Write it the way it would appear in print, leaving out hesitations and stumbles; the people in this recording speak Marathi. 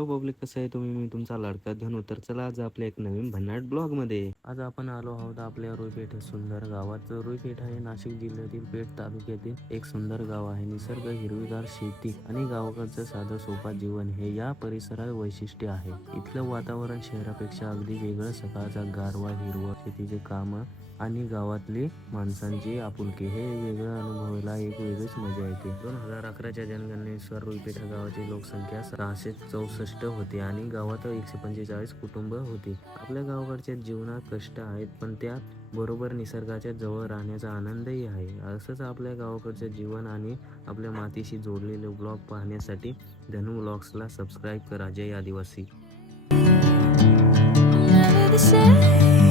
हॅलो पब्लिक, कसं आहे तुम्ही? मी तुमचा लाडका धनु. तर चला आज आपल्या एक नवीन भन्नाट ब्लॉगमध्ये. आज आपण आलो आहोत आपल्या रुईपेठ हे सुंदर गावात. रुईपेठ हे नाशिक जिल्ह्यातील पेठ तालुक्यातील एक सुंदर गाव आहे. निसर्ग, हिरवीगार शेती आणि गावाकडचं साधं सोपा जीवन हे या परिसरात वैशिष्ट्य आहे. इथलं वातावरण शहरापेक्षा अगदी वेगळं. सकाळचा गारवा, हिरवळ, शेतीचे काम आणि गावातली माणसांची आपुलकी हे वेगळं अनुभवायला एक वेगळीच मजा येते. 2011च्या जनगणनेनुसार रुईपेठ गावाची लोकसंख्या 664 होती आणि गावात 145 कुटुंब होती. आपल्या गावाकडच्या जीवनात कष्ट आहेत, पण त्यात बरोबर निसर्गाच्या जवळ राहण्याचा आनंदही आहे. असंच आपल्या गावाकडचं जीवन आणि आपल्या मातीशी जोडलेले ब्लॉग पाहण्यासाठी धनु ब्लॉग्सला सबस्क्राईब करा. जय आदिवासी. Never the same.